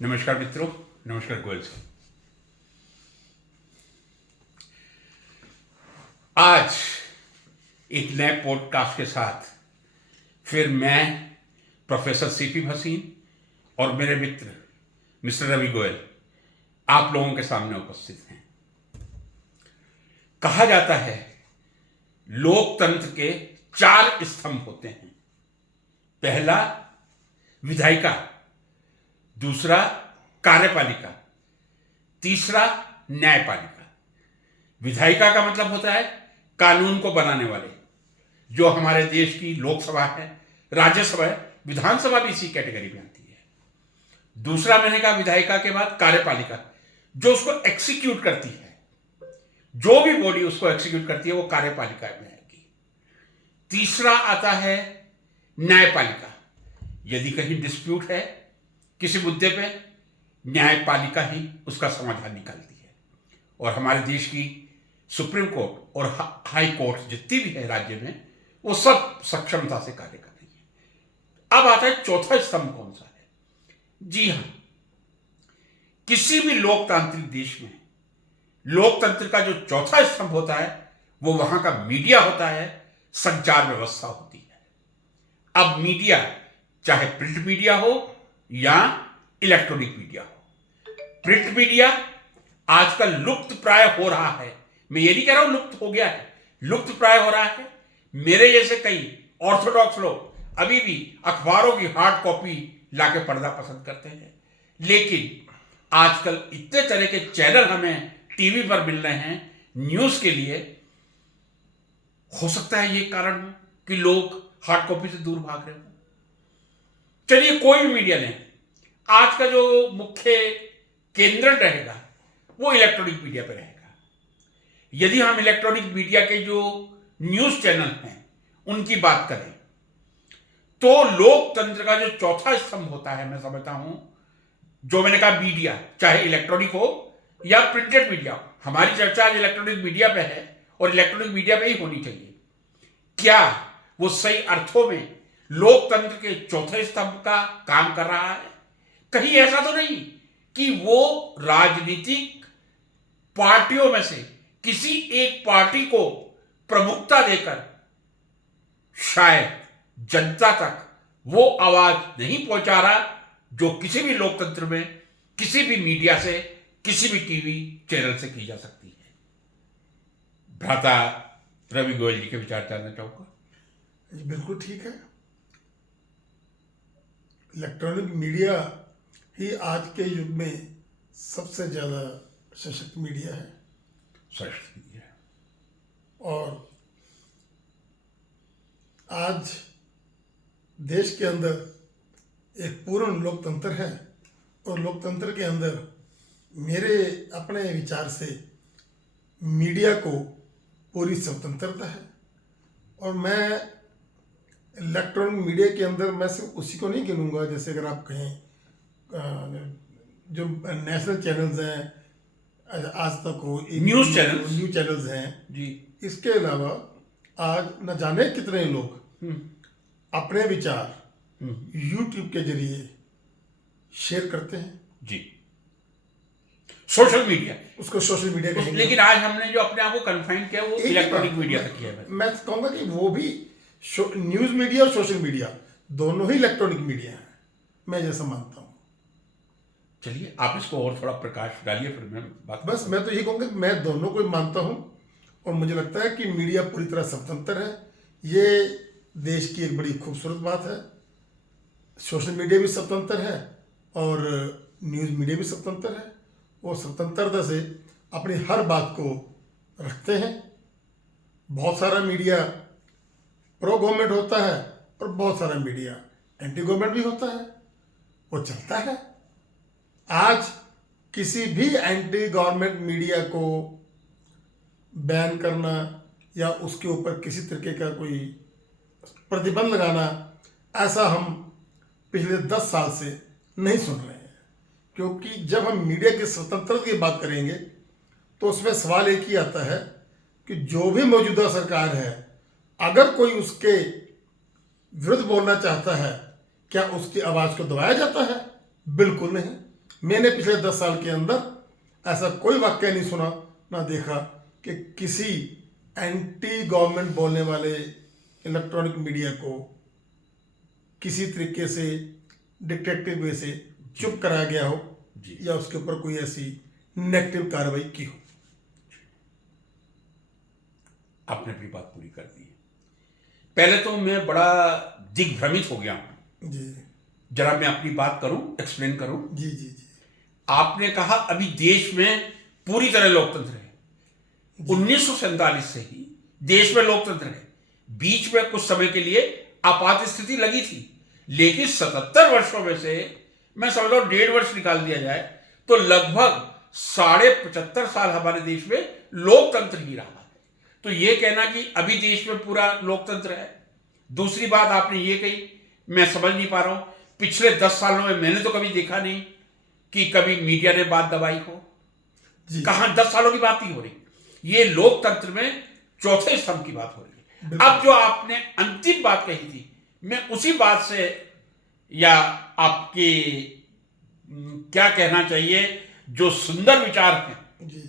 नमस्कार मित्रों, नमस्कार गोयल साहब। आज एक नए पॉडकास्ट के साथ फिर मैं प्रोफेसर सीपी भसीन और मेरे मित्र मिस्टर रवि गोयल आप लोगों के सामने उपस्थित हैं। कहा जाता है लोकतंत्र के 4 स्तंभ होते हैं। पहला विधायिका, दूसरा कार्यपालिका, तीसरा न्यायपालिका। विधायिका का मतलब होता है कानून को बनाने वाले, जो हमारे देश की लोकसभा है, राज्यसभा है, विधानसभा भी इसी कैटेगरी में आती है। दूसरा मैंने कहा विधायिका के बाद कार्यपालिका, जो उसको एक्सिक्यूट करती है, जो भी बॉडी उसको एक्सिक्यूट करती है वो कार्यपालिका में आएगी। तीसरा आता है न्यायपालिका। यदि कहीं डिस्प्यूट है किसी मुद्दे पे, न्यायपालिका ही उसका समाधान निकालती है। और हमारे देश की सुप्रीम कोर्ट और हाई कोर्ट जितनी भी है राज्य में, वो सब सक्षमता से कार्य कर रही है। अब आता है चौथा स्तंभ कौन सा है। जी हां, किसी भी लोकतांत्रिक देश में लोकतंत्र का जो चौथा स्तंभ होता है वो वहां का मीडिया होता है, संचार व्यवस्था होती है। अब मीडिया चाहे प्रिंट मीडिया हो या इलेक्ट्रॉनिक मीडिया हो। प्रिंट मीडिया आजकल लुप्त प्राय हो रहा है। मैं ये नहीं कह रहा हूं लुप्त हो गया है, लुप्त प्राय हो रहा है। मेरे जैसे कई ऑर्थोडॉक्स लोग अभी भी अखबारों की हार्ड कॉपी लाके पढ़ना पसंद करते हैं। लेकिन आजकल इतने तरह के चैनल हमें टीवी पर मिल रहे हैं न्यूज के लिए, हो सकता है ये कारण हो कि लोग हार्ड कॉपी से दूर भाग रहे हो। चलिए कोई भी मीडिया लें, आज का जो मुख्य केंद्र रहेगा वो इलेक्ट्रॉनिक मीडिया पे रहेगा। यदि हम इलेक्ट्रॉनिक मीडिया के जो न्यूज चैनल हैं उनकी बात करें तो लोकतंत्र का जो चौथा स्तंभ होता है, मैं समझता हूं, जो मैंने कहा मीडिया, चाहे इलेक्ट्रॉनिक हो या प्रिंटेड मीडिया हो। हमारी चर्चा आज इलेक्ट्रॉनिक मीडिया पे है और इलेक्ट्रॉनिक मीडिया पे ही होनी चाहिए। क्या वो सही अर्थों में लोकतंत्र के चौथे स्तंभ का काम कर रहा है? कहीं ऐसा तो नहीं कि वो राजनीतिक पार्टियों में से किसी एक पार्टी को प्रमुखता देकर शायद जनता तक वो आवाज नहीं पहुंचा रहा जो किसी भी लोकतंत्र में, किसी भी मीडिया से, किसी भी टीवी चैनल से की जा सकती है। भ्राता रवि गोयल जी के विचार जानना चाहूंगा। बिल्कुल ठीक है। इलेक्ट्रॉनिक मीडिया ही आज के युग में सबसे ज़्यादा सशक्त मीडिया है। सशक्त मीडिया है। और आज देश के अंदर एक पूर्ण लोकतंत्र है और लोकतंत्र के अंदर मेरे अपने विचार से मीडिया को पूरी स्वतंत्रता है। और मैं इलेक्ट्रॉनिक मीडिया के अंदर मैं सिर्फ उसी को नहीं गिनूंगा, जैसे अगर आप कहें जो नेशनल चैनल्स हैं, आज तक हो, न्यूज चैनल्स हैं जी। इसके अलावा आज न जाने कितने लोग अपने विचार यूट्यूब के जरिए शेयर करते हैं जी। सोशल मीडिया, उसको सोशल मीडिया कहेंगे। लेकिन आज हमने जो अपने आप को कन्फाइन किया वो इलेक्ट्रॉनिक मीडिया तक किया है। मैं कहूंगा कि वो भी न्यूज मीडिया और सोशल मीडिया दोनों ही इलेक्ट्रॉनिक मीडिया है, मैं जैसा मानता हूं। चलिए आप इसको और थोड़ा प्रकाश डालिए, फिर मैं बात। बस मैं तो यही कहूंगा कि मैं दोनों को मानता हूं और मुझे लगता है कि मीडिया पूरी तरह स्वतंत्र है। ये देश की एक बड़ी खूबसूरत बात है। सोशल मीडिया भी स्वतंत्र है और न्यूज़ मीडिया भी स्वतंत्र है। वो स्वतंत्रता से अपनी हर बात को रखते हैं। बहुत सारा मीडिया प्रो गवर्नमेंट होता है और बहुत सारा मीडिया एंटी गवर्नमेंट भी होता है, वो चलता है। आज किसी भी एंटी गवर्नमेंट मीडिया को बैन करना या उसके ऊपर किसी तरीके का कोई प्रतिबंध लगाना, ऐसा हम पिछले 10 साल से नहीं सुन रहे हैं। क्योंकि जब हम मीडिया की स्वतंत्रता की बात करेंगे तो उसमें सवाल एक ही आता है कि जो भी मौजूदा सरकार है, अगर कोई उसके विरुद्ध बोलना चाहता है, क्या उसकी आवाज़ को दबाया जाता है? बिल्कुल नहीं। मैंने पिछले 10 साल के अंदर ऐसा कोई वाक्य नहीं सुना ना देखा कि किसी एंटी गवर्नमेंट बोलने वाले इलेक्ट्रॉनिक मीडिया को किसी तरीके से डिक्टेटिव वे से चुप कराया गया हो जी। या उसके ऊपर कोई ऐसी नेगेटिव कार्रवाई की हो। आपने अपनी बात पूरी कर दी है। पहले तो मैं बड़ा दिग्भ्रमित हो गया हूं। जी जरा मैं अपनी बात करूं, एक्सप्लेन करूं। जी जी जी आपने कहा अभी देश में पूरी तरह लोकतंत्र है। 1947 से ही देश में लोकतंत्र है। बीच में कुछ समय के लिए आपात स्थिति लगी थी, लेकिन 77 वर्षों में से मैं समझ लो 1.5 वर्ष निकाल दिया जाए तो लगभग 75.5 साल हमारे देश में लोकतंत्र ही रहा है। तो यह कहना कि अभी देश में पूरा लोकतंत्र है। दूसरी बात आपने ये कही, मैं समझ नहीं पा रहा हूं, पिछले 10 सालों में मैंने तो कभी देखा नहीं कि कभी मीडिया ने बात दबाई हो। जी कहां 10 सालों की बात नहीं हो रही, ये लोकतंत्र में चौथे स्तंभ की बात हो रही है। अब जो आपने अंतिम बात कही थी, मैं उसी बात से या आपके क्या कहना चाहिए जो सुंदर विचार हैं जी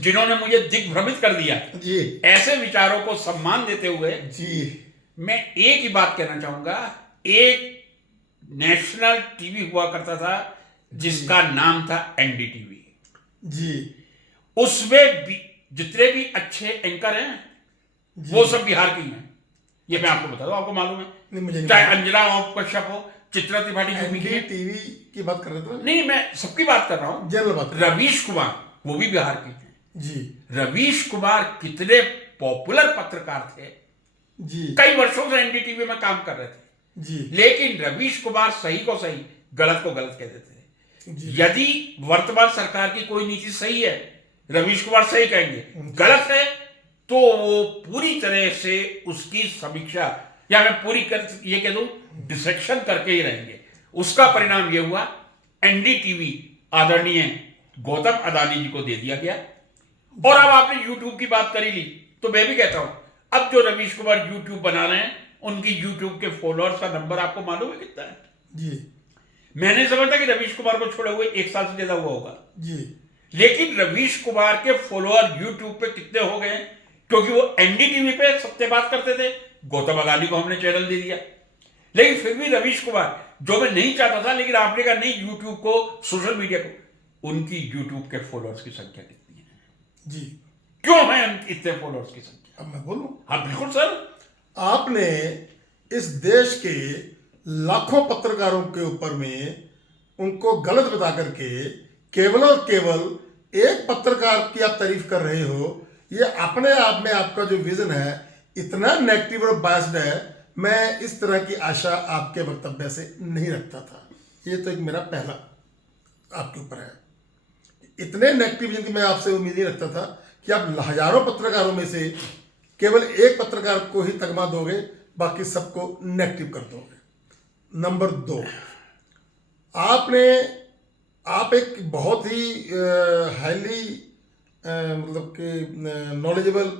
जिन्होंने मुझे दिग्भ्रमित कर दिया, जी ऐसे विचारों को सम्मान देते हुए जी मैं एक ही बात कहना चाहूंगा। एक नेशनल टीवी हुआ करता था जिसका नाम था एनडीटीवी। जी उसमें जितने भी अच्छे एंकर हैं वो सब बिहार के ही हैं। ये मैं आपको बता दूं, आपको मालूम है। नहीं मुझे नहीं चाहे अंजना ओम कश्यप हो, चित्रा त्रिपाठी यूपी की है। टीवी की बात कर रहे थे ना? नहीं, मैं सबकी बात कर रहा हूं। जनरल बात कर रहे रवीश कुमार वो भी बिहार के हैं। हैं। जी रवीश कुमार कितने पॉपुलर पत्रकार थे, जी कई वर्षों से एनडीटीवी में काम कर रहे थे, जी लेकिन रवीश कुमार सही को सही, गलत को गलत कह देते थे। जी यदि वर्तमान सरकार की कोई नीति सही है, रवीश कुमार सही कहेंगे, गलत है तो वो पूरी तरह से उसकी समीक्षा या मैं पूरी ये कह दूं डिसेक्शन करके ही रहेंगे। उसका परिणाम ये हुआ, एनडीटीवी आदरणीय गौतम अदानी जी को दे दिया गया। और अब आपने यूट्यूब की बात करी ली तो मैं भी कहता हूं, अब जो रवीश कुमार यूट्यूब बना रहे हैं उनकी यूट्यूब के फॉलोअर्स का नंबर आपको मालूम है कितना है? जी मैंने समझता कि रवीश कुमार को छोड़े हुए 1 साल से ज्यादा हुआ होगा, जी लेकिन रवीश कुमार के फॉलोअर यूट्यूब पे कितने हो गए? क्योंकि वो एनडीटीवी पे सत्यबात करते थे, गौतम अदानी को हमने चैनल दे दिया। लेकिन फिर भी रवीश कुमार, जो मैं नहीं चाहता था, लेकिन आपने कहा नहीं यूट्यूब को, सोशल मीडिया को, उनकी यूट्यूब के फॉलोअर्स की संख्या कितनी है? जी क्यों है इतने फॉलोअर्स की संख्या? अब मैं बोलूं, हाँ बिल्कुल सर। आपने इस देश के लाखों पत्रकारों के ऊपर में उनको गलत बता करके केवल और केवल एक पत्रकार की आप तारीफ कर रहे हो। ये अपने आप में आपका जो विजन है इतना नेगेटिव और बायस्ड है, मैं इस तरह की आशा आपके वक्तव्य से नहीं रखता था। ये तो एक मेरा पहला आपके ऊपर है। इतने नेगेटिव जिनकी मैं आपसे उम्मीद नहीं रखता था कि आप हजारों पत्रकारों में से केवल एक पत्रकार को ही तगमा दोगे, बाकी सबको नेगेटिव कर दोगे। नंबर 2, आप एक बहुत ही हाईली मतलब कि नॉलेजेबल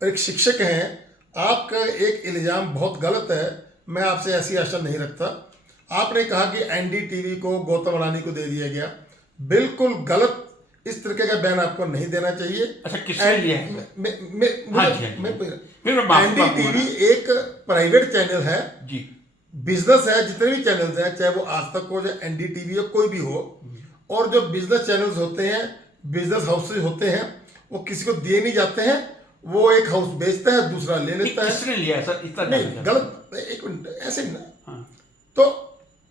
एक शिक्षक हैं। आपका एक इल्ज़ाम बहुत गलत है, मैं आपसे ऐसी आशा नहीं रखता। आपने कहा कि एनडीटीवी को गौतम अडानी को दे दिया गया, बिल्कुल गलत। इस तरीके का बयान आपको नहीं देना चाहिए। अच्छा, किसने लिया है? एनडीटीवी एक प्राइवेट चैनल है जी, बिजनेस है। जितने भी चैनल्स हैं, चाहे वो आज तक हो, चाहे एनडीटीवी हो, कोई भी हो, और जो बिजनेस चैनल्स होते हैं, बिजनेस हाउसेज होते हैं, वो किसी को दिए नहीं जाते हैं। वो एक हाउस बेचता है, दूसरा ले लेता है। किसने लिया है सर? इतना नहीं गलत, एक मिनट, ऐसे ही ना। हाँ। तो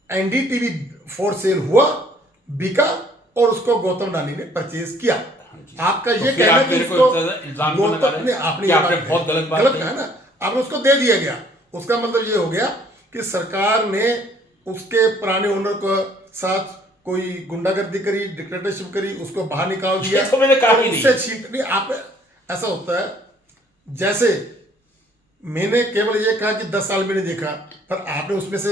एनडीटीवी फॉर सेल हुआ, बिका, और उसको गौतम अडानी ने परचेज किया। आपका ये कहना है कि इसको गौतम ने आपने बहुत गलत कहा ना, आपने उसको दे दिया गया। उसका मतलब ये हो गया कि सरकार ने उसके पुराने ओनर को साथ कोई गुंडागर्दी करी, डिक्टेटरशिप करी, उसको बाहर निकाल दिया। तो मैंने कहा ही उससे छीट नहीं। आप ऐसा होता है जैसे मैंने केवल ये कहा कि 10 साल में नहीं देखा, पर आपने उसमें से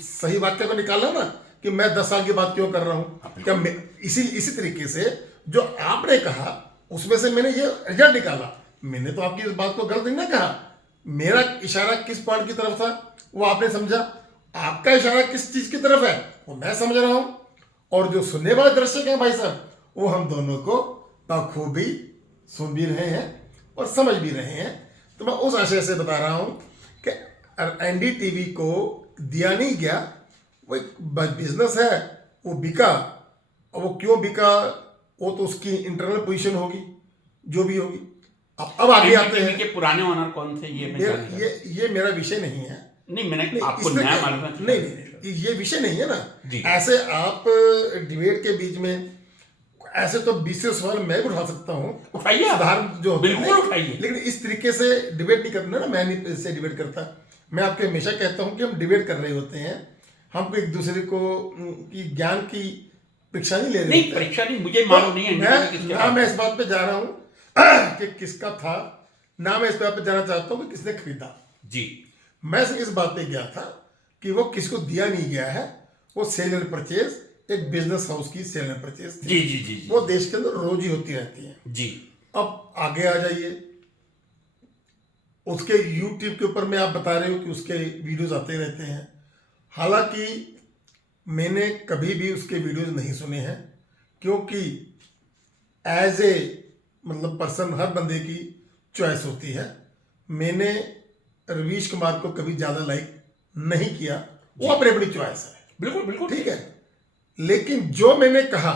सही वाक्य को निकाला ना कि मैं 10 साल की बात क्यों कर रहा हूं। क्या इसी तरीके से जो आपने कहा उसमें से मैंने ये रिजल्ट निकाला। मैंने तो आपकी इस बात को गलत नहीं ना कहा। मेरा इशारा किस पॉइंट की तरफ था वो आपने समझा, आपका इशारा किस चीज की तरफ है वो मैं समझ रहा हूं। और जो सुनने वाले दर्शक हैं भाई साहब, वो हम दोनों को बखूबी सुन भी रहे हैं और समझ भी रहे हैं। तो मैं उस आशय से बता रहा हूं कि एनडीटीवी को दिया नहीं गया, वो एक बिजनेस है, वो बिका। और वो क्यों बिका, वो तो उसकी इंटरनल पोजीशन होगी, जो भी होगी। अब आगे आते हैं के पुराने ओनर कौन थे, ये मैं जानना चाहता हूं। ये मेरा विषय नहीं है। नहीं, मैंने आपको इसमें नया मालूम है। नहीं, ये विषय नहीं है जी। ना। ऐसे आप डिबेट के बीच में ऐसे तो 20 सवाल मैं भी उठा सकता हूँ, उठाइए आप। साधारण जो होते हैं। बिल्कुल उठाइए। लेकिन इस तरीके से डिबेट नहीं करना ना, मैं नहीं इससे डिबेट करता। मैं आपको हमेशा कहता हूँ कि हम डिबेट कर रहे होते हैं, हमको एक दूसरे को की ज्ञान की परीक्षा नहीं ले रहे नहीं, होते हैं। परीक्षा नहीं, मुझे मालूम नहीं है मैं इस बात पे जा रहा हूँ कि किसका था, ना मैं इस बात पे जाना चाहता हूँ कि किसने खरीदा। जी। मैं सिर्फ इस बात पे गया था कि वो किसको दिया नहीं गया है। वो सेल एंड परचेज एक बिजनेस हाउस की सेल एंड परचेज थी। जी जी जी जी। वो देश के अंदर रोज ही होती रहती है। जी। अब आगे आ जाइए, उसके यूट्यूब के ऊपर में आप बता रहे हो कि उसके वीडियोस आते रहते हैं। हालांकि मैंने कभी भी उसके वीडियोस नहीं सुने हैं, क्योंकि एज ए मतलब पर्सन हर बंदे की चॉइस होती है। मैंने रवीश कुमार को कभी ज़्यादा लाइक नहीं किया, वो अपनी अपनी चॉइस है। बिल्कुल बिल्कुल ठीक है। लेकिन जो मैंने कहा,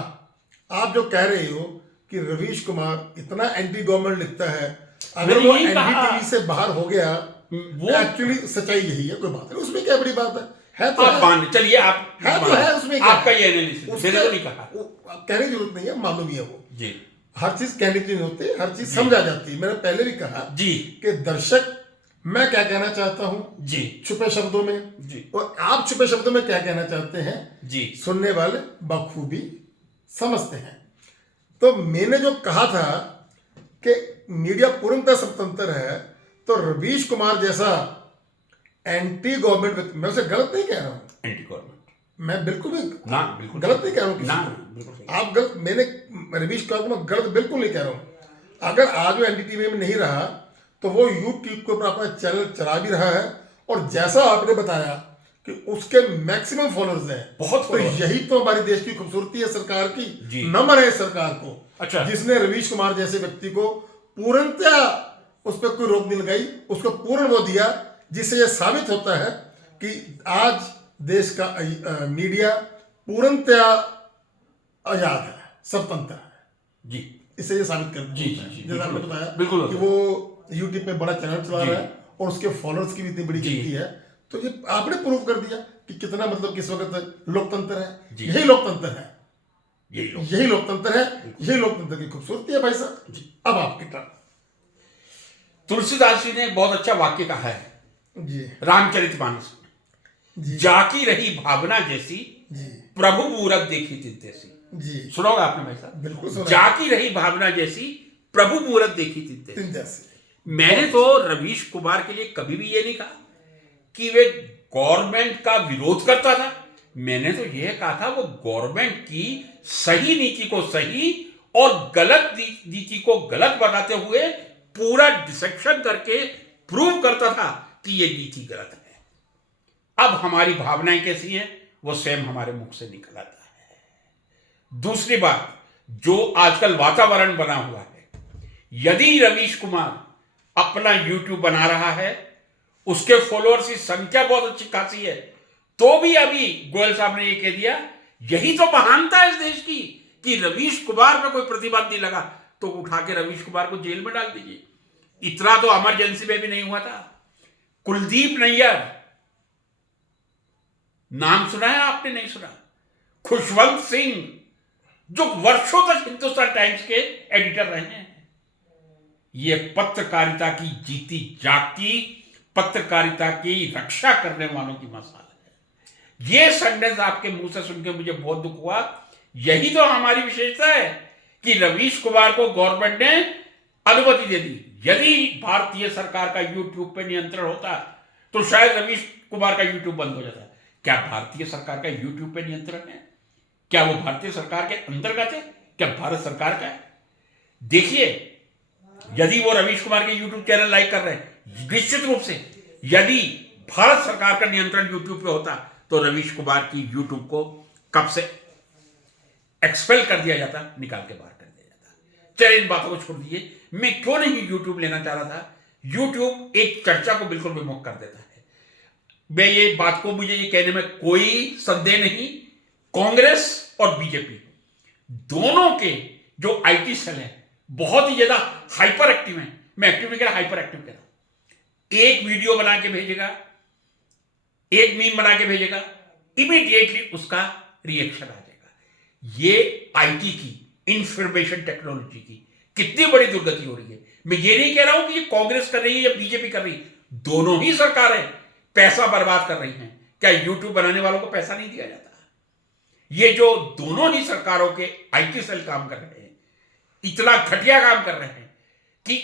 आप जो कह रहे हो कि रवीश कुमार इतना एंटी गवर्नमेंट लिखता है, अगर मैंने वो यही कहा। एनडीटीवी से बाहर हो गया, वो एक्चुअली सच्चाई यही है, कोई बात नहीं उसमें, क्या बड़ी बात है तो आप है। मान चलिए, आप है तो है, उसमें क्या आपका है? ये एनालिसिस उसके- मैंने तो नहीं कहा। कहने की जरूरत नहीं है, मालूम ही है वो। जी हर चीज कहने की नहीं होती, हर चीज समझ आ जाती है। मैंने पहले भी कहा जी कि दर्शक मैं क्या कहना चाहता हूं जी छुपे शब्दों में, जी और आप छुपे शब्दों में क्या कहना चाहते हैं जी। सुनने वाले बखूबी समझते हैं। तो मैंने जो कहा था कि मीडिया पूर्णतः स्वतंत्र है, तो रवीश कुमार जैसा एंटी गवर्नमेंट, मैं उसे गलत नहीं कह रहा हूं, एंटी गवर्नमेंट मैं बिल्कुल भी ना, बिल्कुल गलत नहीं कह रहा हूं किसी ना, को। बिल्कुल सही। आप गलत, मैंने रवीश कुमार को मैं गलत बिल्कुल नहीं कह रहा हूं। अगर आज वो एनडीटीवी में नहीं रहा, तो वो यूट्यूब के ऊपर अपना चैनल चला भी रहा है, और जैसा आपने बताया कि उसके मैक्सिमम फॉलोअर्स हैं, बहुत तो followers। यही तो हमारी देश की खूबसूरती है सरकार की। जी। नमन है सरकार को, अच्छा। जिसने रवीश कुमार जैसे व्यक्ति को पूर्णतया उस पर कोई रोक नहीं लगाई, उसको पूर्ण वो दिया, जिससे यह साबित होता है कि आज देश का मीडिया पूर्णतया आजाद है, स्वतंत्र है। जी इससे ये साबित कर जी, जी, जी, जैसा आपने बिल्कुल, बताया बिल्कुल कि वो यूट्यूब पे बड़ा चैनल चला जी। रहा है, और उसके फॉलोअर्स की भी इतनी बड़ी जी। गिनती है। तो ये आपने प्रूव कर दिया कि कितना मतलब किस वक्त लोकतंत्र है। जी। यही लोकतंत्र है, यही लोग। यही लोकतंत्र है, यही लोकतंत्र की खूबसूरती है भाई साहब। जी। अब आपकी टर्न। तुलसीदास जी ने बहुत अच्छा वाक्य कहा है जी रामचरितमानस में, जी जाकी रही भावना जैसी, जी प्रभु मूरत देखी तिनतेसी। जी सुना होगा आपने भाई साहब? बिल्कुल सुना। जाकी रही भावना जैसी, प्रभु मूरत देखी तिनतेसी। तीन जैसे मैंने तो रवीश कुमार के लिए कभी भी ये नहीं कहा कि वे गवर्नमेंट का विरोध करता था। मैंने तो यह कहा था वो गवर्नमेंट की सही नीति को सही और गलत नीति को गलत बताते हुए पूरा डिसेक्शन करके प्रूव करता था कि ये नीति गलत है। अब हमारी भावनाएं कैसी हैं वो स्वयं हमारे मुख से निकल आता है। दूसरी बात, जो आजकल वातावरण बना हुआ है, यदि रवीश कुमार अपना यूट्यूब बना रहा है, उसके फॉलोअर्स की संख्या बहुत अच्छी खासी है, तो भी अभी गोयल साहब ने यह कह दिया, यही तो महानता है इस देश की कि रवीश कुमार पे कोई प्रतिबंध नहीं लगा, तो उठा के रवीश कुमार को जेल में डाल दीजिए। इतना तो इमरजेंसी में भी नहीं हुआ था। कुलदीप नैयर, नाम सुना है आपने? नहीं सुना? खुशवंत सिंह, जो वर्षों तक हिंदुस्तान टाइम्स के एडिटर रहे हैं, ये पत्रकारिता की जीती जागती, पत्रकारिता की रक्षा करने वालों की मसाल है। ये सेंटेंस आपके मुंह से सुन के मुझे बहुत दुख हुआ। यही तो हमारी विशेषता है कि रवीश कुमार को गवर्नमेंट ने अनुमति दे दी। यदि भारतीय सरकार का यूट्यूब पे नियंत्रण होता तो शायद रवीश कुमार का यूट्यूब बंद हो जाता। क्या भारतीय सरकार का यूट्यूब पे नियंत्रण है? क्या वो भारतीय सरकार के अंतर्गत है? क्या भारत सरकार का है? देखिए, यदि वो रवीश कुमार के यूट्यूब चैनल लाइक कर रहे हैं, निश्चित रूप से यदि भारत सरकार का नियंत्रण यूट्यूब पे होता तो रवीश कुमार की यूट्यूब को कब से एक्सपेल कर दिया जाता, निकाल के बाहर कर दिया जाता। चलिए इन बातों को छोड़ दीजिए, मैं क्यों नहीं यूट्यूब लेना चाह रहा था। यूट्यूब एक चर्चा को बिल्कुल विमुख कर देता है। मैं ये बात को, मुझे ये कहने में कोई संदेह नहीं, कांग्रेस और बीजेपी दोनों के जो आईटी सेल है बहुत ही ज्यादा हाइपर एक्टिव है। मैं एक्टिव नहीं कह रहा, हाइपर एक्टिव कह रहा हूं। एक वीडियो बना के भेजेगा, एक मीम बना के भेजेगा, इमीडिएटली उसका रिएक्शन आ जाएगा। ये आईटी की, इंफॉर्मेशन टेक्नोलॉजी की कितनी बड़ी दुर्गति हो रही है। मैं ये नहीं कह रहा हूं कि ये कांग्रेस कर रही है या बीजेपी कर रही है, दोनों ही सरकारें पैसा बर्बाद कर रही हैं। क्या यूट्यूब बनाने वालों को पैसा नहीं दिया जाता? ये जो दोनों ही सरकारों के आईटी सेल काम कर रहे हैं, इतना घटिया काम कर रहे हैं कि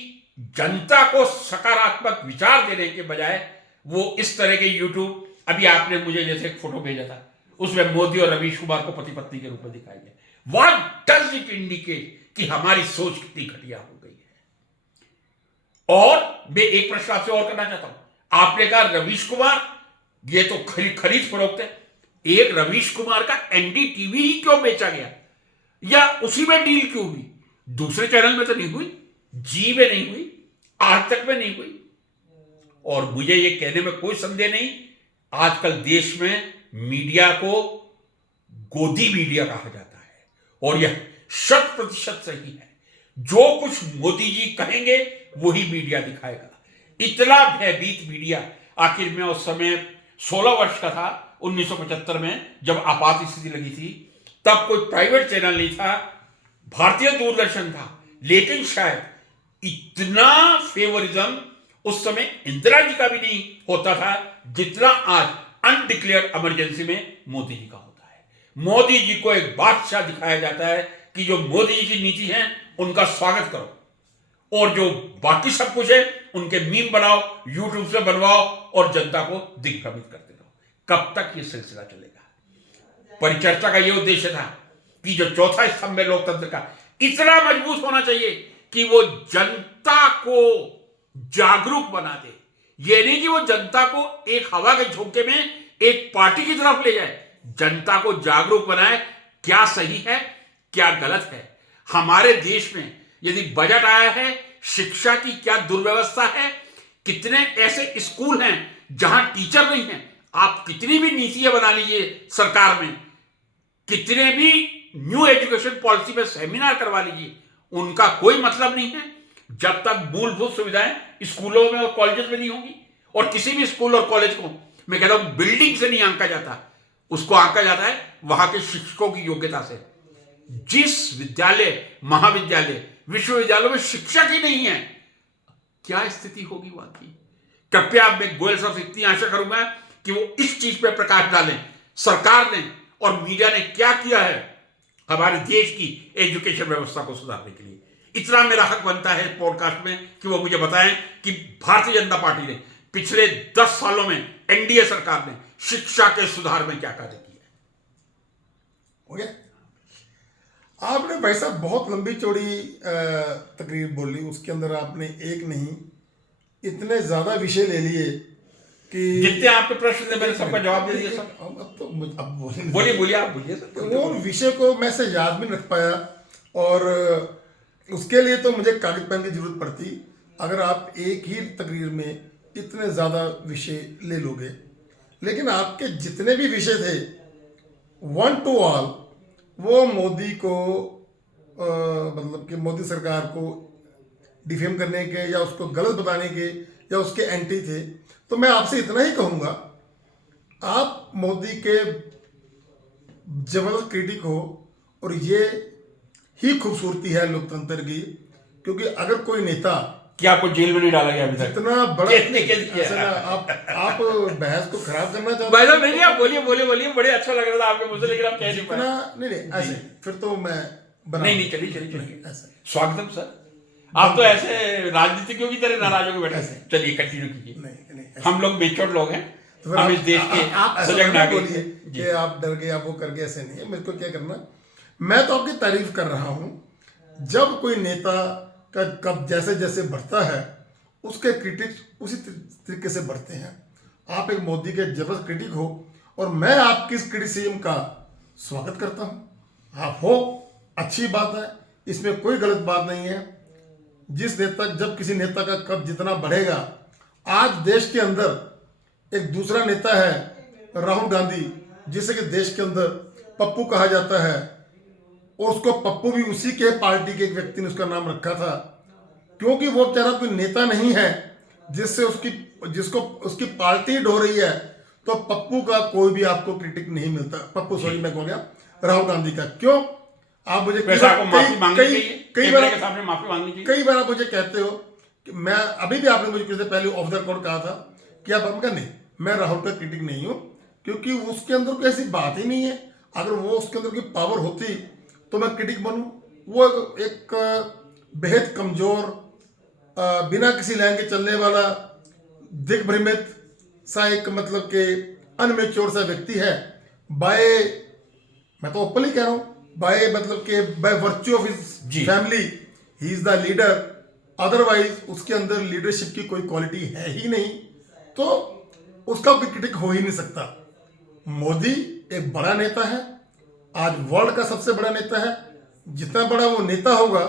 जनता को सकारात्मक विचार देने के बजाय वो इस तरह के यूट्यूब, अभी आपने मुझे जैसे एक फोटो भेजा था, उसमें मोदी और रवीश कुमार को पति पत्नी के रूप में दिखाया गया। व्हाट डज इट इंडिकेट कि हमारी सोच कितनी घटिया हो गई है। और मैं एक प्रश्न आपसे और करना चाहता हूं। आपने कहा रवीश कुमार, ये तो खरीद फरोख्त है। एक रवीश कुमार का एनडीटीवी ही क्यों बेचा गया, या उसी में डील क्यों हुई? दूसरे चैनल में तो नहीं हुई, जी में नहीं हुई, आज तक में नहीं हुई। और मुझे ये कहने में कोई संदेह नहीं, आजकल देश में मीडिया को गोदी मीडिया कहा जाता है, और यह 100% सही है। जो कुछ मोदी जी कहेंगे वही मीडिया दिखाएगा। इतना भयभीत मीडिया, आखिर मैं उस समय 16 वर्ष का था 1975 में, जब आपात स्थिति लगी थी, तब कोई प्राइवेट चैनल नहीं था, भारतीय दूरदर्शन था, लेकिन शायद इतना फेवरिज्म उस समय इंदिरा जी का भी नहीं होता था जितना आज अनडिक्लेयर्ड इमरजेंसी में मोदी जी का होता है। मोदी जी को एक बादशाह दिखाया जाता है कि जो मोदी जी की नीति है उनका स्वागत करो, और जो बाकी सब कुछ है उनके मीम बनाओ, यूट्यूब से बनवाओ और जनता को दिग्भ्रमित करते रहो। कब तक ये सिलसिला चलेगा? परिचर्चा का ये उद्देश्य था कि जो चौथा स्तंभ है लोकतंत्र का, इतना मजबूत होना चाहिए कि वो जनता को जागरूक बना दे। ये नहीं कि वो जनता को एक हवा के झोंके में एक पार्टी की तरफ ले जाए, जनता को जागरूक बनाए, क्या सही है क्या गलत है। हमारे देश में यदि बजट आया है, शिक्षा की क्या दुर्व्यवस्था है, कितने ऐसे स्कूल हैं जहां टीचर नहीं हैं। आप कितनी भी नीतियां बना लीजिए सरकार में, कितने भी न्यू एजुकेशन पॉलिसी पे सेमिनार करवा लीजिए, उनका कोई मतलब नहीं है जब तक मूलभूत सुविधाएं स्कूलों में और कॉलेजेस में नहीं होंगी। और किसी भी स्कूल और कॉलेज को मैं कहता हूं बिल्डिंग से नहीं आंका जाता, उसको आंका जाता है वहां के शिक्षकों की योग्यता से। जिस विद्यालय, महाविद्यालय, विश्वविद्यालयों में शिक्षक ही नहीं है, क्या स्थिति होगी वहां की? कृपया मैं गोयल साहब से इतनी आशा करूंगा कि वो इस चीज पर प्रकाश डालें। सरकार ने और मीडिया ने क्या किया है हमारे देश की एजुकेशन व्यवस्था को सुधारने के लिए। इतना मेरा हक बनता है पॉडकास्ट में कि वो मुझे बताएं कि भारतीय जनता पार्टी ने पिछले 10 सालों में, एनडीए सरकार ने शिक्षा के सुधार में क्या कार्य किया है। हो गया? आपने भाई साहब बहुत लंबी चौड़ी तकरीर बोली, उसके अंदर आपने एक नहीं इतने ज्यादा विषय ले लिए कि जितने आपके प्रश्न थे मैंने सबका जवाब दे दिया सर। अब तो अब बोलिए आप बोलिए सर। वो विषय को मैं से याद भी नहीं रख पाया, और उसके लिए तो मुझे कागज पेन की जरूरत पड़ती। अगर आप एक ही तकरीर में इतने ज़्यादा विषय ले लोगे, लेकिन आपके जितने भी विषय थे वन टू ऑल, वो मोदी को मतलब कि मोदी सरकार को डिफेम करने के या उसको गलत बताने के या उसके एंटी थे। तो मैं आपसे इतना ही कहूँगा, आप मोदी के जबरदस्त क्रिटिक हो, और ये ही खूबसूरती है लोकतंत्र की। क्योंकि अगर कोई नेता, क्या आपको जेल में नहीं डाला गया अभी तक? इतना बड़ा किया? आप बहस को खराब करना चाहते भाई साहब नहीं, आप बोलिए बड़े अच्छा लग रहा था आपके मुझे, लेकिन आप कह नहीं पाए। नहीं ऐसे फिर तो मैं नहीं चलिए ऐसे स्वागतम सर। आप तो ऐसे राजनीतिज्ञों की तरह नाराज होकर बैठे हैं। चलिए कंटिन्यू कीजिए। नहीं हम लोग मेच्योर लोग हैं, तो हम इस देश के सजग नागरिक बोलिए कि आप डर गए, आप वो कर गए, ऐसे नहीं है। मेरे को क्या करना, मैं तो आपकी तारीफ कर रहा हूँ। जब कोई नेता का कब जैसे जैसे बढ़ता है, उसके क्रिटिक्स उसी तरीके से बढ़ते हैं। आप एक मोदी के जबरदस्त क्रिटिक हो, और मैं आपकी इस क्रिटिसिज्म का स्वागत करता हूँ। आप हो, अच्छी बात है, इसमें कोई गलत बात नहीं है। जिस नेता, जब किसी नेता का कद जितना बढ़ेगा, आज देश के अंदर एक दूसरा नेता है राहुल गांधी, जिसे कि देश के अंदर पप्पू कहा जाता है, और उसको पप्पू भी उसी के पार्टी के एक व्यक्ति ने उसका नाम रखा था, क्योंकि वो बेचारा कोई नेता नहीं है जिससे जिसको उसकी पार्टी ढो रही है, तो पप्पू का कोई भी आपको क्रिटिक नहीं मिलता। पप्पू, सॉरी मैं बोल गया, राहुल गांधी का। क्यों? आप मुझे वैसे आपको माफी मांगनी चाहिए, कई बार के सामने माफी मांगनी चाहिए। कई बार आप मुझे कहते हो कि मैं, अभी भी आपने मुझे कुछ देर पहले ऑफ द रिकॉर्ड कहा था कि आप हमका नहीं, मैं राहुल का क्रिटिक नहीं हूं, क्योंकि उसके अंदर कोई ऐसी बात ही नहीं है। अगर वो उसके अंदर की पावर होती तो मैं क्रिटिक बनूं। वो एक बेहद कमजोर, बिना किसी लाइन के चलने वाला, दिग्भ्रमित सा, एक मतलब के अनमेच्योर सा व्यक्ति है। बाय, मैं तो ओपनली कह रहा हूं, बाय मतलब के by virtue of his family he is the leader, otherwise उसके अंदर लीडरशिप की कोई क्वालिटी है ही नहीं, तो उसका कोई क्रिटिक हो ही नहीं सकता। मोदी एक बड़ा नेता है, आज वर्ल्ड का सबसे बड़ा नेता है। जितना बड़ा वो नेता होगा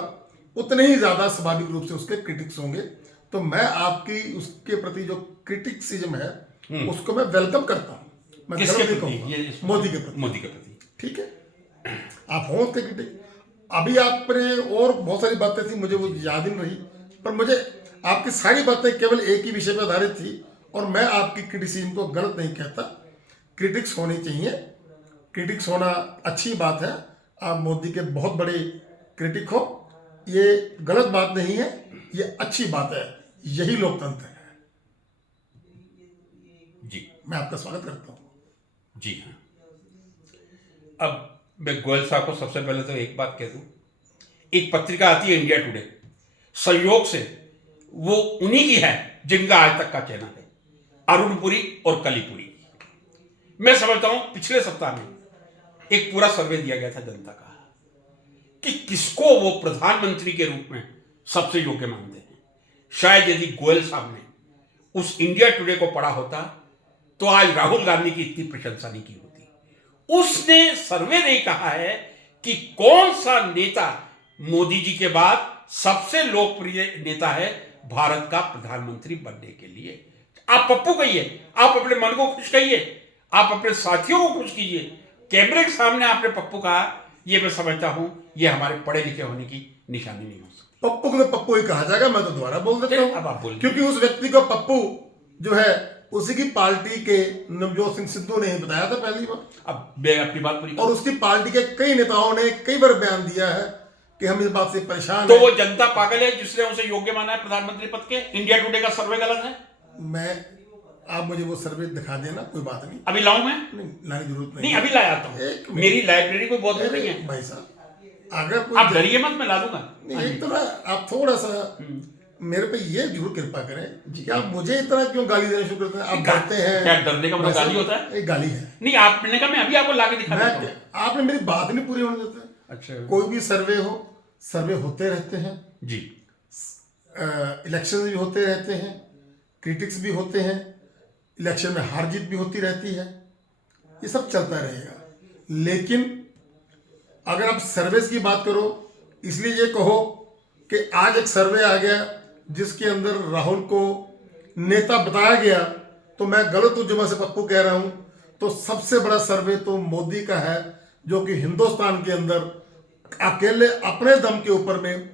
उतने ही ज्यादा स्वाभाविक रूप से उसके क्रिटिक्स होंगे। तो मैं आपकी उसके प्रति जो क्रिटिक्सिज्म है उसको मैं वेलकम करता हूं। मैं किसके गलत नहीं प्रति? कहूंगा, मोदी के प्रति। मोदी के प्रति, ठीक है, आप हो उसके क्रिटिक। अभी आपने और बहुत सारी बातें थी, मुझे वो याद ही नहीं रही, पर मुझे आपकी सारी बातें केवल एक ही विषय पर आधारित थी, और मैं आपकी क्रिटिसिज्म को गलत नहीं कहता। क्रिटिक्स होनी चाहिए, क्रिटिक्स होना अच्छी बात है। आप मोदी के बहुत बड़े क्रिटिक हो, ये गलत बात नहीं है, ये अच्छी बात है, यही लोकतंत्र है। जी मैं आपका स्वागत करता हूं। जी हाँ। अब मैं गोयल साहब को सबसे पहले तो एक बात कह दूं, एक पत्रिका आती है इंडिया टुडे, संयोग से वो उन्हीं की है जिनका आज तक का चैनल है, अरुणपुरी और कलीपुरी। मैं समझता हूं पिछले सप्ताह में एक पूरा सर्वे दिया गया था जनता का कि किसको वो प्रधानमंत्री के रूप में सबसे योग्य मानते हैं। शायद यदि गोयल साहब ने उस इंडिया टुडे को पढ़ा होता तो आज राहुल गांधी की इतनी प्रशंसा नहीं की होती। उसने सर्वे ने कहा है कि कौन सा नेता मोदी जी के बाद सबसे लोकप्रिय नेता है भारत का प्रधानमंत्री बनने के लिए। आप पप्पू कहिए, आप अपने मन को खुश कहिए, आप अपने साथियों को खुश कीजिए। कैमरे के सामने आपने पप्पू कहा, ये मैं समझता हूं ये हमारे पढ़े लिखे होने की निशानी नहीं हो सकती। पप्पू को तो पप्पू ही कहा जाएगा, मैं तो दोबारा बोल देता हूं। अब आप बोलिए। क्योंकि उस व्यक्ति को पप्पू जो है उसी की पार्टी के नवजोत सिंह सिद्धू ने ही बताया था पहली बार। अब मैं अपनी बात पूरी और उसकी पार्टी के कई नेताओं ने कई बार बयान दिया है कि हम इस बात से परेशान तो हैं। वो जनता पागल है जिसने उसे योग्य माना है प्रधानमंत्री पद के। इंडिया टुडे का सर्वे गलत है। मैं, आप मुझे वो सर्वे दिखा देना, कोई बात नहीं। अभी लाऊं मैं? नहीं, लाने की जरूरत नहीं, अभी ला आता हूं। मेरी लाइब्रेरी कोई बहुत दूर नहीं है भाई साहब, अगर कोई आप डरिए मत, मैं ला दूंगा। नहीं, एक तो ना आप थोड़ा सा मेरे पे ये जरूर कृपा करें कि आप मुझे इतना क्यों गाली देना शुरू करते हैं। आप डरते हैं, क्या डरने का मतलब गाली होता है? एक गाली है। नहीं, आपने कहा मैं अभी आपको लाके दिखा देता हूं। आपने मेरी बात नहीं पूरी होने देते। अच्छा, कोई भी सर्वे हो, सर्वे होते रहते हैं जी, इलेक्शन भी होते रहते हैं, क्रिटिक्स भी होते हैं, इलेक्शन में हार जीत भी होती रहती है, ये सब चलता रहेगा। लेकिन अगर आप सर्वेस की बात करो, इसलिए ये कहो कि आज एक सर्वे आ गया जिसके अंदर राहुल को नेता बताया गया, तो मैं गलत हूं जो मैं से पप्पू कह रहा हूं, तो सबसे बड़ा सर्वे तो मोदी का है, जो कि हिंदुस्तान के अंदर अकेले अपने दम के ऊपर में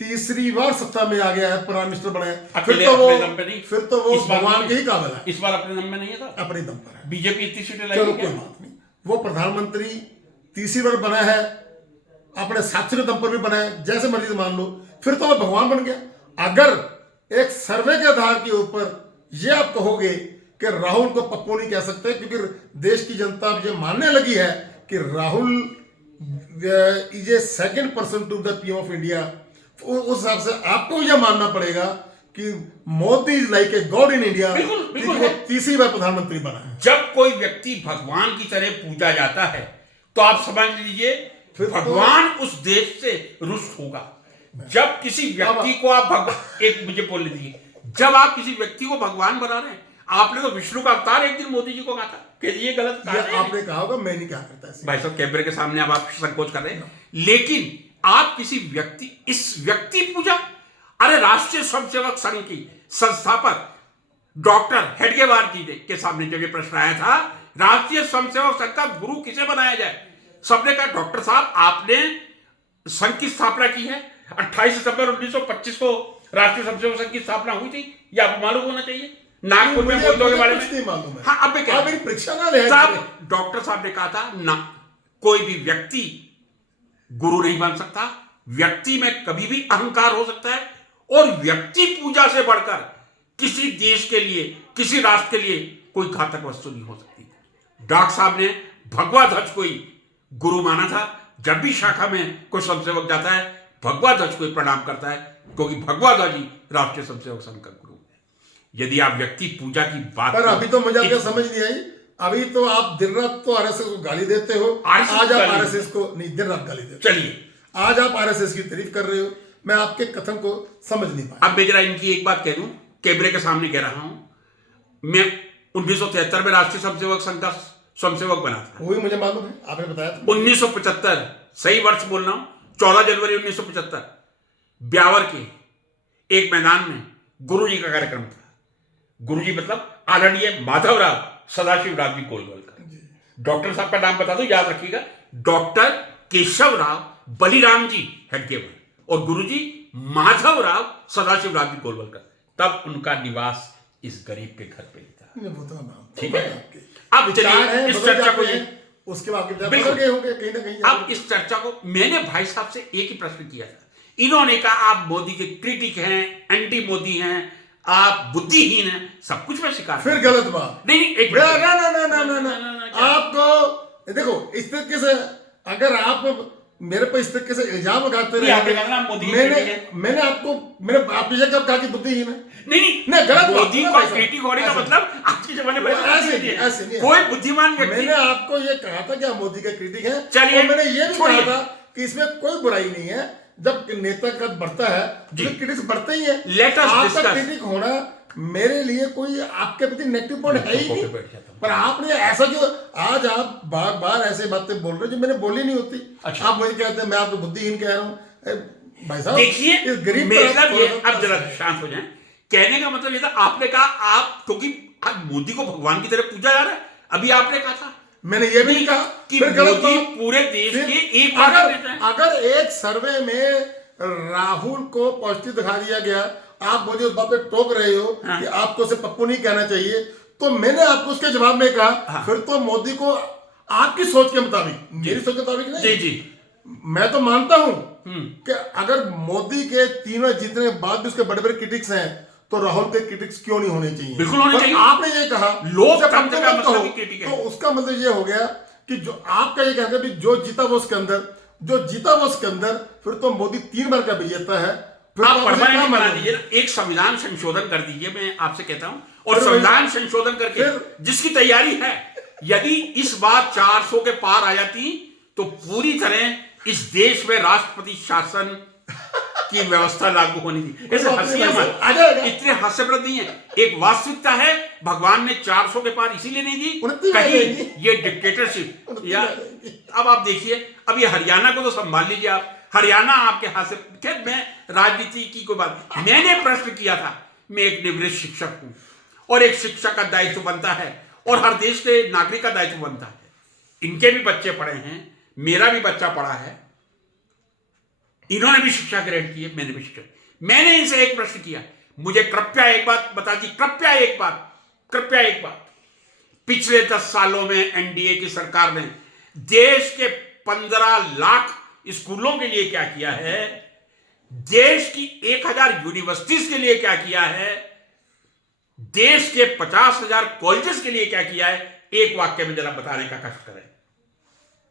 तीसरी बार सत्ता में आ गया है, प्राइम मिनिस्टर बना है। अकेले अपने दम पे नहीं, फिर तो वो इस बार भगवान नहीं के ही काबिल है। इस बार अपने दम में नहीं है था, अपने दम पर है। बीजेपी इतनी सीटें चलो लाएगी कोई क्या? बात नहीं, वो प्रधानमंत्री तीसरी बार बना है, अपने साथियों के दम पर भी बना है, जैसे मर्जी मान लो, फिर तो वो भगवान बन गया। अगर एक सर्वे के आधार के ऊपर ये आप कहोगे कि राहुल को पप्पू नहीं कह सकते, क्योंकि देश की जनता अब ये मानने लगी है कि Rahul is a second person to the PM of India, उस हिसाब से आपको यह मानना पड़ेगा कि Modi is like a god in India. बिल्कुल, बिल्कुल वो है। तीसरी बार प्रधानमंत्री बना है। जब कोई व्यक्ति भगवान की तरह पूजा जाता है तो आप समझ लीजिए फिर तो- भगवान उस देश से रुष्ट होगा। जब किसी व्यक्ति को आप भगवान, एक मुझे बोल लीजिए, जब आप किसी व्यक्ति को भगवान बना रहे हैं, आपने तो विष्णु का अवतार एक दिन मोदी जी को कहा था कि ये गलत कहा ये है। आपने कहा होगा, मैं नहीं कहा करता ऐसे। भाई साहब कैमरे के सामने अब आप संकोच कर रहे हैं, लेकिन आप किसी व्यक्ति, इस व्यक्ति पूजा, अरे राष्ट्रीय स्वयंसेवक संघ की संस्थापक डॉक्टर हेडगेवार जी के सामने जब ये प्रश्न आया था, राष्ट्रीय स्वयंसेवक संघ का गुरु किसे बनाया जाए, सबने कहा डॉक्टर साहब आपने संघ की स्थापना की है, 28 सितंबर 1925 को राष्ट्रीय स्वयंसेवक संघ की स्थापना हुई थी, ये आपको मालूम होना चाहिए। नागपुर में बोलने के बारे में नहीं मालूम है। हाँ, अब मैं कह आप मेरी परीक्षा ना ले। साहब डॉक्टर साहब ने कहा था ना, कोई भी व्यक्ति गुरु नहीं बन सकता, व्यक्ति में कभी भी अहंकार हो सकता है, और व्यक्ति पूजा से बढ़कर किसी देश के लिए, किसी राष्ट्र के लिए कोई घातक वस्तु नहीं हो सकती। डॉक्टर साहब ने भगवा ध्वज को ही गुरु माना था। जब भी शाखा में कोई स्वयंसेवक जाता है, भगवा ध्वज को ही प्रणाम करता है, क्योंकि भगवा ध्वज ही राष्ट्रीय स्वयंसेवक संघ का गुरु है। यदि आप व्यक्ति पूजा की बात, पर अभी तो मुझे आपको समझ नहीं आई। अभी तो आप दिन रात तो आरएसएस को गाली देते हो, आज आप आरएसएस को नहीं, दिन रात गाली देते हो। चलिए, आज आप आरएसएस की तारीफ कर रहे हो, मैं आपके कथन को समझ नहीं पाया। अब मैं जरा इनकी एक बात कह दूं, कैमरे के सामने कह रहा हूं, मैं 1973 में राष्ट्रीय स्वयंसेवक संघ का स्वयंसेवक बना था। वही मुझे मालूम है, आपने बताया था। 1975, सही वर्ष बोल रहा हूं, 14 जनवरी 1975 ब्यावर के एक मैदान में गुरुजी का कार्यक्रम था। गुरुजी मतलब आदरणीय माधवराव सदाशिवराव जी गोलवलकर। डॉक्टर साहब का नाम बता दो, याद रखिएगा, डॉक्टर केशवराव बलिराम जी हेडगेवार, और गुरुजी माधवराव सदाशिवराव जी गोलवलकर। तब उनका निवास इस गरीब के घर पे ही था। वो तो नाम ठीक है। आपके अब चलिए इस चर्चा को, उसके बाद बिल्कुल गए होंगे कहीं ना कहीं। अब इस चर्चा को मैंने भाई साहब से एक ही प्रश्न किया था। इन्होंने कहा आप मोदी के क्रिटिक हैं, एंटी मोदी हैं, आप बुद्धिहीन हैं, सब कुछ मैं स्वीकार फिर गलत बात नहीं, एक ना ना ना ना ना ना। आपको देखो इस तरीके से, अगर आप मेरे पे इस तरीके से इल्जाम लगाते रहे, मैंने आपको ये कब कहा कि बुद्धिहीन है? नहीं, गलत मोदी का क्रिटिक होने का मतलब आज के जमाने में ऐसे नहीं। कोई बुद्धिमान व्यक्ति, मैंने आपको ये कहा था कि आप मोदी का क्रिटिक है। चलिए, और मैंने ये भी कहा था कि इसमें कोई बुराई नहीं है। जब नेता का बढ़ता है तो क्रिटिक्स बढ़ते ही है। आपका क्रिटिक होना मेरे लिए कोई आपके प्रति नेगेटिव पॉइंट है ही नहीं। पर आपने ऐसा जो आज आप बार बार ऐसे बातें बोल रहे हो जो मैंने बोली नहीं होती। अच्छा। आप मुझे कहते हैं मैं आपको बुद्धिहीन कह रहा हूँ। भाई साहब देखिए, इस गरीब मतलब ये, अब जरा शांत हो जाएं। कहने का मतलब ये था, आपने कहा आप, क्योंकि आज मोदी को भगवान की तरह पूजा जा रहा है। अभी आपने कहा था, मैंने ये भी नहीं कहा कि फिर गलत मोदी बात। पूरे देश के एक अगर एक सर्वे में राहुल को पॉजिटिव दिखा दिया गया, आप मुझे उस बात पे टोक रहे हो कि आपको उसे पप्पू नहीं कहना चाहिए, तो मैंने आपको उसके जवाब में कहा फिर तो मोदी को आपकी सोच के मुताबिक, मेरी सोच के मुताबिक नहीं। जी, मैं तो मानता हूं कि अगर मोदी के तीनों जीतने के बाद भी उसके बड़े बड़े क्रिटिक्स हैं, तो राहुल के क्रिटिक्स क्यों नहीं होने चाहिए? बिल्कुल होने चाहिए। आपने ये कहा लोकतंत्र का मतलब ही क्रिटिक है। तो उसका मतलब ये हो गया कि जो आपका ये कहते हैं जो जीता वो उसके अंदर, जो जीता वो उसके अंदर, फिर तो मोदी 3 बार का विजेता है। फिर आप तो परमानेंट बना दीजिए ना, एक संविधान संशोधन कर दीजिए, मैं आपसे कहता हूं। और संविधान संशोधन करके जिसकी तैयारी है, यदि इस बार 400 के पार आ जाती तो पूरी तरह इस देश में राष्ट्रपति शासन की व्यवस्था लागू होनी थी। ऐसे हंसिए मत, इतने हास्यप्रद नहीं है, एक वास्तविकता है। भगवान ने 400 के पार इसीलिए नहीं दी, कहीं ये डिक्टेटरशिप या। अब आप देखिए, अब ये हरियाणा को तो संभाल लीजिए आप, हरियाणा आपके हाथ से। खैर, मैं राजनीति की कोई बात, मैंने प्रश्न किया था, मैं एक निवृत्त शिक्षक हूं, और एक शिक्षक का दायित्व बनता है, और हर देश के नागरिक का दायित्व बनता है। इनके भी बच्चे पढ़े हैं, मेरा भी बच्चा पढ़ा है, इन्होंने भी शिक्षा ग्रहण की है, मैंने भी शिक्षा। मैंने इनसे एक प्रश्न किया, मुझे कृपया एक बात बता दी, कृपया एक बात, पिछले 10 सालों में एनडीए की सरकार ने देश के 15 लाख स्कूलों के लिए क्या किया है, देश की 1000 यूनिवर्सिटीज के लिए क्या किया है, देश के 50,000 कॉलेजेस के लिए क्या किया है? एक वाक्य में जरा बताने का कष्ट करें।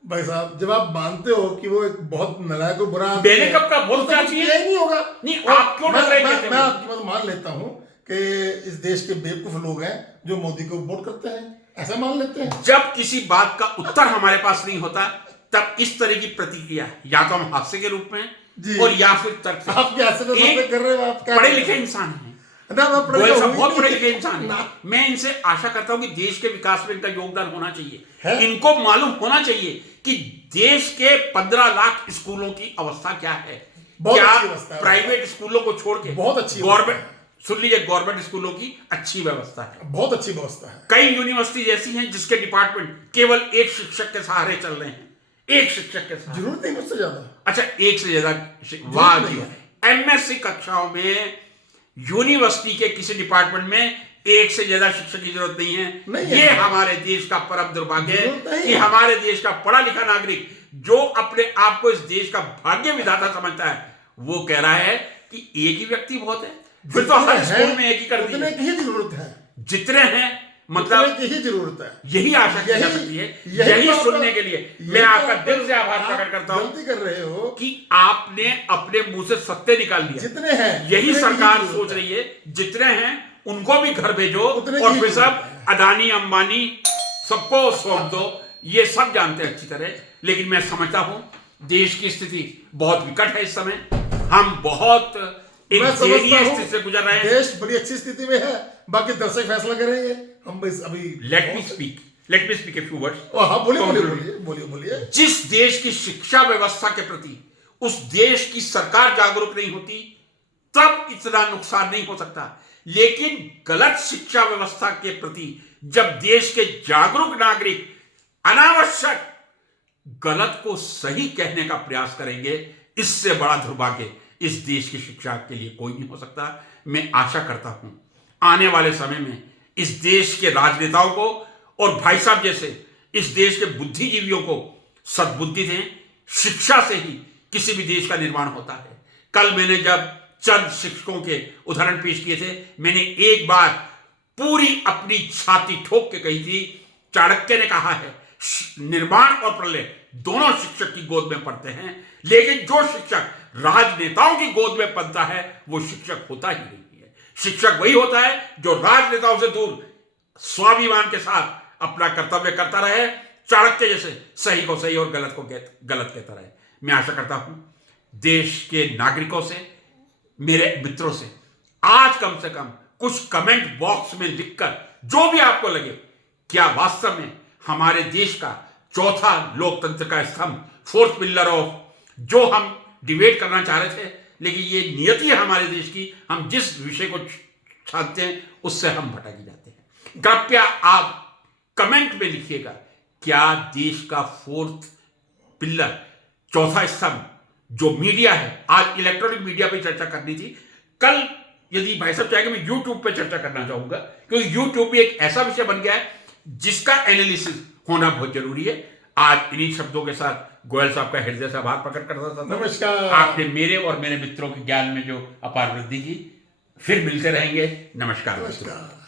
भाई साहब, जब आप मानते हो कि वो एक बहुत नालायक और बुरा मैंने कब का बहुत नहीं होगा, नहीं आप क्यों मैं आपकी बात मान लेता हूं कि इस देश के बेवकूफ लोग हैं जो मोदी को वोट करते हैं, ऐसा मान लेते हैं। जब किसी बात का उत्तर हमारे पास नहीं होता, तब इस तरह की प्रतिक्रिया या तो हम हास्य के रूप में और या फिर तर्क से। आप क्या कर रहे हो? आप पढ़े लिखे इंसान हैं, गोयल साहब बहुत पढ़े लिखे इंसान ना। हैं। मैं इनसे आशा करता हूं कि देश के विकास में इनका योगदान होना चाहिए है? इनको मालूम होना चाहिए कि देश के 15 लाख स्कूलों की अवस्था क्या है। बहुत क्या अच्छी अवस्था है। प्राइवेट स्कूलों को छोड़ के बहुत अच्छी गवर्नमेंट, सुन लीजिए, गवर्नमेंट स्कूलों की अच्छी व्यवस्था है। बहुत अच्छी व्यवस्था है। कई यूनिवर्सिटी ऐसी हैं जिसके डिपार्टमेंट केवल एक शिक्षक के सहारे चल रहे हैं, एक शिक्षक के सहारे। जरूरत नहीं मुझसे ज्यादा। अच्छा, एक से ज्यादा वाह नहीं जी। है। एमएससी कक्षाओं में यूनिवर्सिटी के किसी डिपार्टमेंट में एक से ज्यादा शिक्षक की जरूरत नहीं है। नहीं है। ये हमारे देश का परम दुर्भाग्य जरूरत है नहीं कि है। हमारे देश का पढ़ा लिखा नागरिक जो अपने आप को इस देश का भाग्य विधाता समझता है, वो कह रहा है कि एक ही व्यक्ति बहुत है। फिर तो हर स्कूल में एक ही कर उतने दिया। की ही जरूरत है। जितने हैं, उतने मतलब की ही जरूरत है। यही आशा की जा सकती है। यही तो सुनने आपका- के लिए यही मैं तो आपका आपका- दिल से आभार आप प्रकट करता हूं गलती कर रहे हो कि आपने अपने मुंह से सत्य निकाल लिया। जितने हैं यही उतने की सरकार जरूरत सोच है। रही है जितने हैं उनको भी घर भेजो उतने और की फिर जरूरत सब अदानी अंबानी सबको सौंप दो। ये सब जानते हैं अच्छी तरह, लेकिन मैं समझता हूं देश की स्थिति बहुत विकट है इस समय। हम बहुत एक मैं समझता दयनीय हूं स्थिति से गुजर रहे हैं। देश बड़ी अच्छी स्थिति में है, बाकी दर्शक फैसला करेंगे। हम बस अभी let me speak a few words. हाँ, बोलिए बोलिए बोलिए बोलिए बोलिए। जिस देश की शिक्षा व्यवस्था के प्रति उस देश की सरकार जागरूक नहीं होती, तब इतना नुकसान नहीं हो सकता। लेकिन गलत शिक्षा व्यवस्था के प्रति जब देश के जागरूक नागरिक अनावश्यक गलत को सही कहने का प्रयास करेंगे, इससे बड़ा दुर्भाग्य इस देश की शिक्षा के लिए कोई नहीं हो सकता। मैं आशा करता हूं आने वाले समय में इस देश के राजनेताओं को और भाई साहब जैसे इस देश के बुद्धिजीवियों को सद्बुद्धि दें। शिक्षा से ही किसी भी देश का निर्माण होता है। कल मैंने जब चंद शिक्षकों के उदाहरण पेश किए थे, मैंने एक बार पूरी अपनी छाती ठोक के कही थी, चाणक्य ने कहा है निर्माण और प्रलय दोनों शिक्षक की गोद में पड़ते हैं, लेकिन जो शिक्षक राजनेताओं की गोद में पलता है वो शिक्षक होता ही नहीं है। शिक्षक वही होता है जो राजनेताओं से दूर स्वाभिमान के साथ अपना कर्तव्य करता रहे, चाणक्य जैसे सही को सही और गलत को गलत कहता रहे। मैं आशा करता हूं देश के नागरिकों से, मेरे मित्रों से आज कम से कम कुछ कमेंट बॉक्स में लिखकर जो भी आपको लगे, क्या वास्तव में हमारे देश का चौथा लोकतंत्र का स्तंभ, फोर्थ पिलर ऑफ, जो हम डिबेट करना चाह रहे थे, लेकिन ये नियति है हमारे देश की, हम जिस विषय को छानते हैं उससे हम भटक ही जाते हैं। कृपया आप कमेंट में लिखिएगा, क्या देश का फोर्थ पिलर, चौथा स्तंभ जो मीडिया है, आज इलेक्ट्रॉनिक मीडिया पे चर्चा करनी थी, कल यदि भाई साहब चाहेंगे मैं यूट्यूब पे चर्चा करना चाहूंगा, क्योंकि यूट्यूब भी एक ऐसा विषय बन गया है जिसका एनालिसिस होना बहुत जरूरी है। आज इन्हीं शब्दों के साथ गोयल साहब का हृदय से आभार प्रकट करता था। नमस्कार। आपने मेरे और मेरे मित्रों के ज्ञान में जो अपार वृद्धि की। फिर मिलते रहेंगे। नमस्कार। नमस्कार।